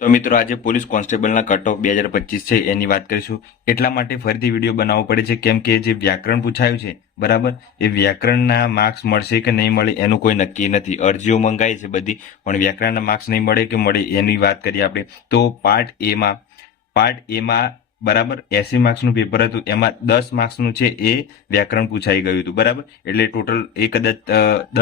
તો મિત્રો આજે પોલીસ કોન્સ્ટેબલના કટ ઓફ 2025 છે એની વાત કરીશું. એટલા માટે ફરીથી વિડીયો બનાવવો પડે છે કેમ કે જે વ્યાકરણ પૂછાયું છે બરાબર, એ વ્યાકરણના માર્ક્સ મળશે કે નહીં મળે એનું કોઈ નક્કી નથી. અરજીઓ મંગાઈ છે બધી, પણ વ્યાકરણના માર્ક્સ નહીં મળે કે મળે એની વાત કરીએ આપણે. તો પાર્ટ એમાં બરાબર 80 માર્ક્સનું પેપર હતું, એમાં 10 માર્ક્સનું છે એ વ્યાકરણ પૂછાઈ ગયું હતું બરાબર. એટલે ટોટલ એ કદાચ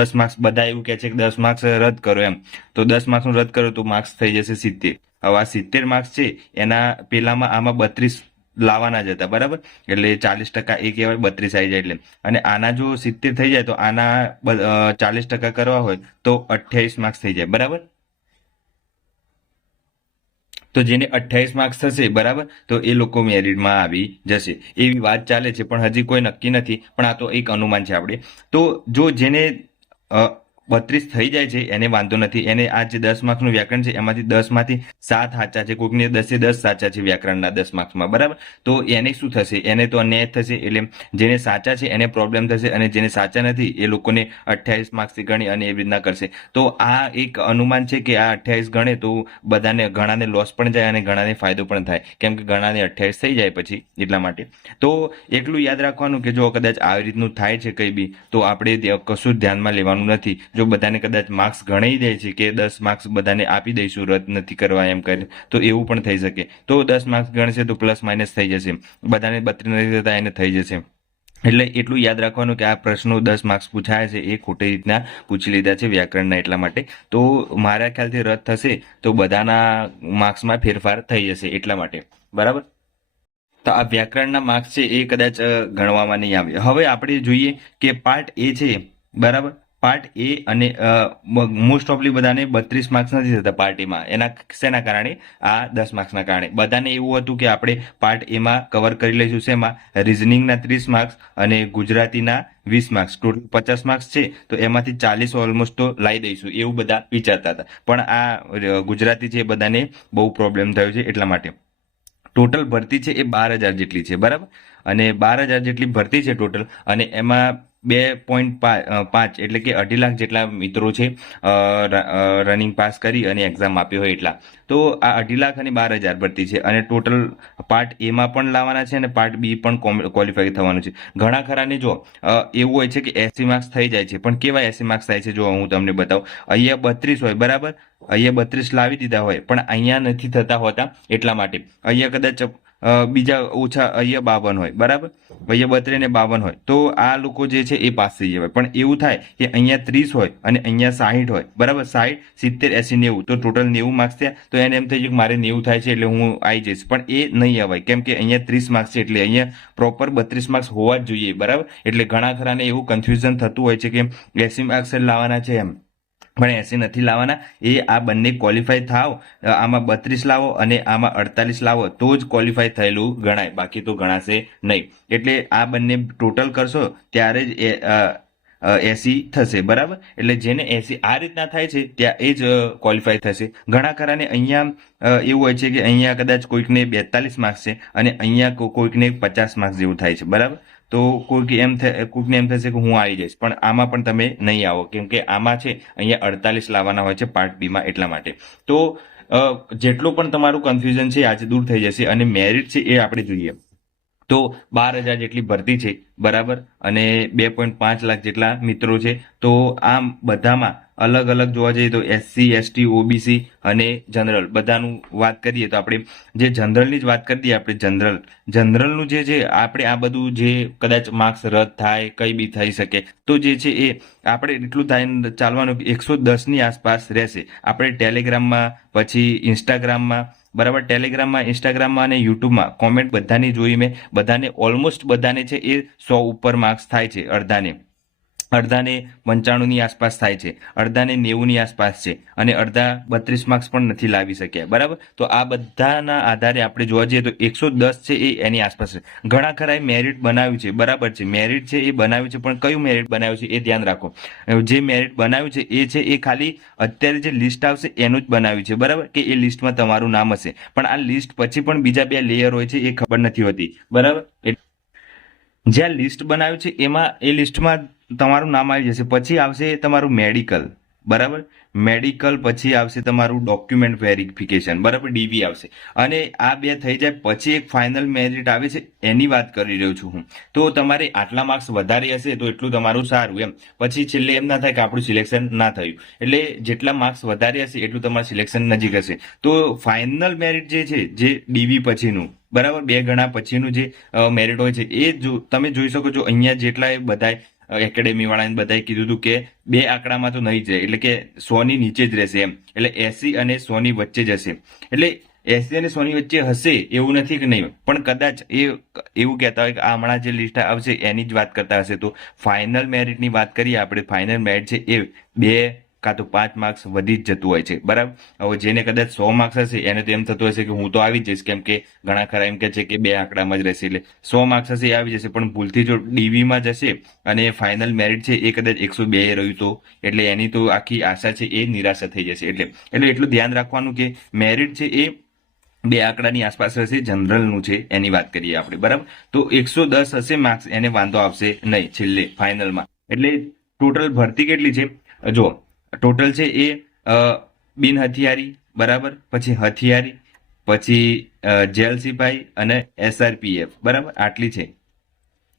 10 માર્ક્સ, બધા એવું કહે છે કે 10 માર્ક્સ રદ કરો એમ. તો 10 માર્ક્સનું રદ કરો તો માર્ક્સ થઈ જશે 70. હવે આ 70 માર્ક્સ છે એના પેલામાં આમાં 32 લાવવાના જ હતા બરાબર. એટલે 40% એ કહેવાય 32 આવી જાય એટલે. અને આના જો 70 થઈ જાય તો આના 40% કરવા હોય તો 28 માર્ક્સ થઈ જાય બરાબર. તો જેને 28 માર્ક્સ થશે બરાબર, તો એ લોકો મેરિટમાં આવી જશે એવી વાત ચાલે છે, પણ હજી કોઈ નક્કી નથી. પણ આ તો એક અનુમાન છે આપણે. તો જો જેને 32 થઈ જાય છે એને વાંધો નથી. એને આ જે 10 માર્ક્સનું વ્યાકરણ છે એમાંથી 10 માંથી 7 સાચા છે, કોઈકને 10 સાચા છે વ્યાકરણના 10 માર્ક્સમાં બરાબર. તો એને શું થશે? એને તો અન્યાય થશે. એટલે જેને સાચા છે એને પ્રોબ્લેમ થશે, અને જેને સાચા નથી એ લોકોને 28 માર્ક્સથી ગણી અને એવી રીતના કરશે. તો આ એક અનુમાન છે કે આ 28 ગણે તો બધાને, ઘણાને લોસ પણ જાય અને ઘણાને ફાયદો પણ થાય, કેમ કે ઘણાને 28 થઈ જાય પછી એટલા માટે. તો એટલું યાદ રાખવાનું કે જો કદાચ આવી રીતનું થાય છે કંઈ બી, તો આપણે કશું જ ધ્યાનમાં લેવાનું નથી. જો બધાને કદાચ માર્ક્સ ગણાઈ જાય છે કે 10 માર્ક્સ બધાને આપી દઈશું, રદ નથી કરવા એમ કરે, તો એવું પણ થઈ શકે. તો 10 માર્ક્સ ગણશે તો પ્લસ માઇનસ થઈ જશે, બધાને 32 નથી થતા એને થઈ જશે. એટલે એટલું યાદ રાખવાનું કે આ પ્રશ્નો 10 માર્ક્સ પૂછાયા છે એ ખોટી રીતના પૂછી લીધા છે વ્યાકરણના, એટલા માટે. તો મારા ખ્યાલથી રદ થશે તો બધાના માર્ક્સમાં ફેરફાર થઈ જશે એટલા માટે બરાબર. તો આ વ્યાકરણના માર્ક્સ છે એ કદાચ ગણવામાં નહીં આવે. હવે આપણે જોઈએ કે પાર્ટ એ છે બરાબર. પાર્ટ એ અને મોસ્ટ ઓફલી બધાને 32 માર્ક્સ નથી થતા પાર્ટ એમાં. એના શેના કારણે? આ 10 માર્ક્સના કારણે. બધાને એવું હતું કે આપણે પાર્ટ એમાં કવર કરી લઈશું શેમાં? રિઝનિંગના 30 માર્ક્સ અને ગુજરાતીના 20 માર્ક્સ, ટોટલ 50 માર્ક્સ છે. તો એમાંથી 40 ઓલમોસ્ટ તો લાવી દઈશું એવું બધા વિચારતા હતા. પણ આ ગુજરાતી છે એ બધાને બહુ પ્રોબ્લેમ થયો છે એટલા માટે. ટોટલ ભરતી છે એ 12,000 જેટલી છે બરાબર. અને 12,000 જેટલી ભરતી છે ટોટલ, અને એમાં 2.5 એટલે કે 2.5 લાખ જેટલા મિત્રો છે રનિંગ પાસ કરી અને એક્ઝામ આપ્યો હોય એટલા. તો આ 2.5 લાખ અને 12,000 ભરતી છે, અને ટોટલ પાર્ટ એમાં પણ લાવવાના છે અને પાર્ટ બી પણ ક્વોલિફાય થવાનું છે. ઘણા ખરાને જો એવું હોય છે કે 80 માર્ક્સ થઈ જાય છે, પણ કેવા 80 માર્ક્સ થાય છે જો હું તમને બતાવું. અહીંયા 32 હોય બરાબર, અહીંયા 32 લાવી દીધા હોય, પણ અહીંયા નથી થતા હોતા એટલા માટે. અહીંયા કદાચ બીજા ઓછા, અહીંયા 52 હોય બરાબર, અહીંયા 32 ને 52 હોય, તો આ લોકો જે છે એ પાસ થઈ જવાય. પણ એવું થાય કે અહીંયા 30 હોય અને અહીંયા 60 હોય બરાબર, 60, 70, 80, 90, તો ટોટલ 90 માર્ક્સ થયા. તો એને એમ થઈ ગયું કે મારે 90 થાય છે એટલે હું આવી જઈશ, પણ એ નહીં અવાય, કેમ કે અહીંયા 30 માર્ક્સ છે એટલે અહીંયા પ્રોપર 32 માર્ક્સ હોવા જ જોઈએ બરાબર. એટલે ઘણા ખરાને એવું કન્ફ્યુઝન થતું હોય છે કે 80 માર્ક્સ જ લાવવાના છે એમ, પણ 80 નથી લાવવાના. એ આ બંને ક્વોલિફાય થાવ, આમાં 32 લાવો અને આમાં 48 લાવો તો જ ક્વોલિફાય થયેલું ગણાય, બાકી તો ગણાશે નહીં. એટલે આ બંને ટોટલ કરશો ત્યારે જ 80 થશે બરાબર. એટલે જેને 80 આ રીતના થાય છે ત્યાં એ જ ક્વોલિફાય થશે. ઘણા ખરાને અહીંયા એવું હોય છે કે અહીંયા કદાચ કોઈકને 42 માર્ક્સ છે અને અહીંયા કોઈકને 50 માર્ક્સ જેવું થાય છે બરાબર. તો કોઈકને એમ થશે કે હું આવી જઈશ, પણ આમાં પણ તમે નહીં આવો, કેમ કે આમાં છે અહીંયા 48 લાવવાના હોય છે પાર્ટ બીમાં એટલા માટે. તો જેટલું પણ તમારું કન્ફ્યુઝન છે આજે દૂર થઈ જશે. અને મેરિટ છે એ આપણે જોઈએ તો 12,000 જેટલી ભરતી છે બરાબર, અને 2.5 લાખ જેટલા મિત્રો છે. તો આમ બધામાં અલગ અલગ જોવા જઈએ તો SC, ST, OBC અને જનરલ બધાનું વાત કરીએ તો આપણે જે જનરલની જ વાત કરી દઈએ. આપણે જનરલનું જે છે આપણે આ બધું જે કદાચ માર્ક્સ રદ થાય, કંઈ બી થઈ શકે, તો જે છે એ આપણે એટલું થાય ચાલવાનું કે 110ની આસપાસ રહેશે. આપણે ટેલિગ્રામમાં, પછી ઇન્સ્ટાગ્રામમાં બરાબર, ટેલિગ્રામમાં, ઇન્સ્ટાગ્રામમાં અને યુટ્યુબમાં કોમેન્ટ બધાની જોઈ મેં. બધાને ઓલમોસ્ટ બધાને છે એ 100 ઉપર માર્ક્સ થાય છે. અડધાને 95ની આસપાસ થાય છે, અડધાને 90ની આસપાસ છે, અને અડધા 32 માર્ક્સ પણ નથી લાવી શક્યા બરાબર. તો આ બધાના આધારે આપણે જોવા જઈએ તો 110 છે એ એની આસપાસ છે. ઘણા ખરાએ મેરિટ બનાવ્યું છે બરાબર છે, મેરિટ છે એ બનાવ્યું છે, પણ કયું મેરિટ બનાવ્યું છે એ ધ્યાન રાખો. જે મેરિટ બનાવ્યું છે એ ખાલી અત્યારે જે લિસ્ટ આવશે એનું જ બનાવ્યું છે બરાબર, કે એ લિસ્ટમાં તમારું નામ હશે. પણ આ લિસ્ટ પછી પણ બીજા 2 લેયર હોય છે એ ખબર નથી હોતી બરાબર. જ્યાં લિસ્ટ બનાવ્યું છે એમાં એ લિસ્ટમાં તમારું નામ આવી જશે, પછી આવશે તમારું મેડિકલ બરાબર, મેડિકલ પછી આવશે તમારું ડોક્યુમેન્ટ વેરિફિકેશન, બરાબર, ડીવી આવશે. અને આ બે થઈ જાય પછી એક ફાઇનલ મેરિટ આવે છે, એની વાત કરી રહ્યો છું હું. તો તમારે આટલા માર્ક્સ વધારે હશે તો એટલું તમારું સારું એમ. પછી છેલ્લે એમ ના થાય કે આપણું સિલેક્શન ના થયું. એટલે જેટલા માર્ક્સ વધારે હશે એટલું તમારું સિલેક્શન નજીક હશે. તો ફાઇનલ મેરિટ જે છે, જે ડીવી પછીનું, બરાબર, 2 ગણા પછીનું જે મેરિટ હોય છે, એ જો તમે જોઈ શકો છો અહીંયા જેટલા બધાય એકેડેમી વાળાને બધાએ કીધું હતું કે 2 આંકડામાં તો નહીં જ રહે, એટલે કે 100 ની નીચે જ રહેશે એમ. એટલે 80 અને 100 ની વચ્ચે જ હશે. એટલે 80 અને 100 ની વચ્ચે હશે એવું નથી કે નહીં, પણ કદાચ એ એવું કહેતા હોય કે આ હમણાં જે લિસ્ટ આવશે એની જ વાત કરતા હશે. તો ફાઇનલ મેરિટની વાત કરીએ આપણે, ફાઇનલ મેરિટ છે એ 2 કાં તો 5 માર્ક્સ વધી જ જતું હોય છે, બરાબર. હવે જેને કદાચ 100 માર્ક્સ હશે એને તો એમ થતું હશે કે હું તો આવી જઈશ, કેમ કે ઘણા ખરા એમ કે છે કે 2 આંકડામાં જ રહેશે, એટલે 100 માર્ક્સ હશે એ આવી જશે. પણ ભૂલથી જો ડીવીમાં જશે અને ફાઇનલ મેરિટ છે એ કદાચ 102 રહ્યું તો એટલે એની તો આખી આશા છે એ નિરાશા થઈ જશે. એટલે એટલું ધ્યાન રાખવાનું કે મેરિટ છે એ 2 આંકડાની આસપાસ હશે. જનરલનું છે એની વાત કરીએ આપણે, બરાબર. તો 110 હશે માર્ક્સ, એને વાંધો આવશે નહીં છેલ્લે ફાઇનલમાં. એટલે ટોટલ ભરતી કેટલી છે જો, ટોટલ છે એ બિન હથિયારી, બરાબર, પછી હથિયારી, પછી જેલ સિપાઈ અને SRPF, બરાબર, આટલી છે.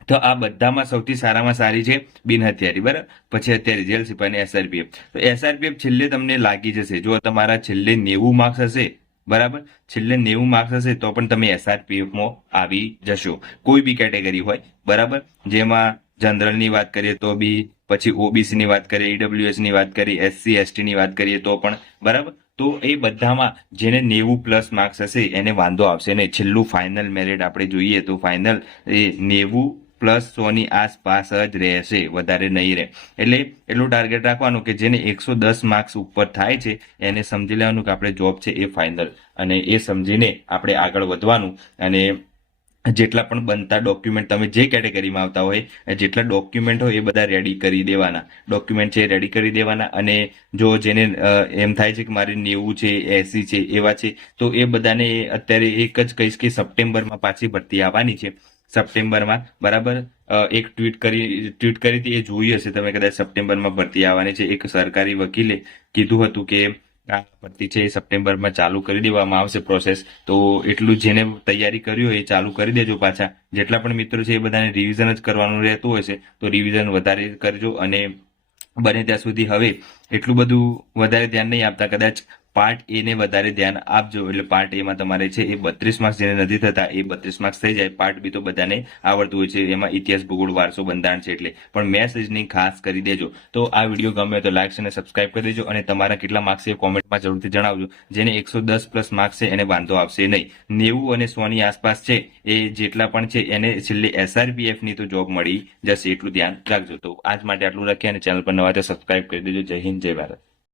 તો આ બધામાં સૌથી સારામાં સારી છે બિન હથિયારી, બરાબર, પછી અત્યારે જેલ સિપાઈ અને SRPF. તો SRPF છેલ્લે તમને લાગી જશે જો તમારા છેલ્લે 90 માર્ક્સ હશે, બરાબર, છેલ્લે 90 માર્ક્સ હશે તો પણ તમે SRPFમાં આવી જશો, કોઈ બી કેટેગરી હોય, બરાબર. જેમાં જનરલની વાત કરીએ તો બી, પછી OBC ની વાત કરીએ, EWS ની વાત કરીએ, SC ST ની વાત કરીએ તો પણ, બરાબર. તો એ બધામાં જેને 90+ માર્ક્સ હશે એને વાંધો આવશે નહીં. છેલ્લું ફાઇનલ મેરિટ આપણે જોઈએ તો ફાઇનલ એ 90+100 ની આસપાસ જ રહેશે, વધારે નહીં રહે. એટલે એટલું ટાર્ગેટ રાખવાનું કે જેને 110 માર્ક્સ ઉપર થાય છે એને સમજી લેવાનું કે આપણે જોબ છે એ ફાઇનલ, અને એ સમજીને આપણે આગળ વધવાનું. અને જેટલા પણ બનતા ડોક્યુમેન્ટ, તમે જે કેટેગરીમાં આવતા હોય જેટલા ડોક્યુમેન્ટ હોય એ બધા રેડી કરી દેવાના, ડોક્યુમેન્ટ છે રેડી કરી દેવાના. અને જો જેને એમ થાય છે કે મારે 90 છે, 80 છે, એવા છે, તો એ બધાને અત્યારે એક જ કહીશ કે સપ્ટેમ્બરમાં પાછી ભરતી આવવાની છે, સપ્ટેમ્બરમાં, બરાબર. એક ટ્વીટ કરી હતી, એ જોઈ હશે તમે કદાચ, સપ્ટેમ્બરમાં ભરતી આવવાની છે. એક સરકારી વકીલે કીધું હતું કે આ ભરતી છે એ સપ્ટેમ્બરમાં ચાલુ કરી દેવામાં આવશે પ્રોસેસ. તો એટલું જેને તૈયારી કરી હોય એ ચાલુ કરી દેજો પાછા. જેટલા પણ મિત્રો છે એ બધાને રિવિઝન જ કરવાનું રહેતું હોય છે તો રિવિઝન વધારે કરજો. અને બને ત્યાં સુધી હવે એટલું બધું વધારે ધ્યાન નહીં આપતા, કદાચ પાર્ટ એ ને વધારે ધ્યાન આપજો. એટલે પાર્ટ એમાં તમારે છે એ 32 માર્ક્સ જેને નથી થતા એ 32 માર્ક્સ થઈ જાય. પાર્ટ બી તો બધાને આવડતું હોય છે, એમાં ઇતિહાસ, ભૂગોળ, વારસો, બંધારણ છે એટલે. પણ મેથ્સ રીઝનિંગ ખાસ કરી દેજો. તો આ વિડીયો ગમે તો લાઈક અને સબસ્ક્રાઇબ કરી દેજો. અને તમારા કેટલા માર્ક્સ છે કોમેન્ટમાં જરૂરથી જણાવજો. જેને 110+ માર્ક્સ છે એને વાંધો આવશે નહીં. 90 અને 100 ની આસપાસ છે એ જેટલા પણ છે એને છેલ્લે SRPF ની તો જોબ મળી જશે, એટલું ધ્યાન રાખજો. તો આજ માટે આટલું રાખીએ અને ચેનલ પર નવા તો સબસ્ક્રાઇબ કરી દેજો. જય હિન્દ, જય ભારત.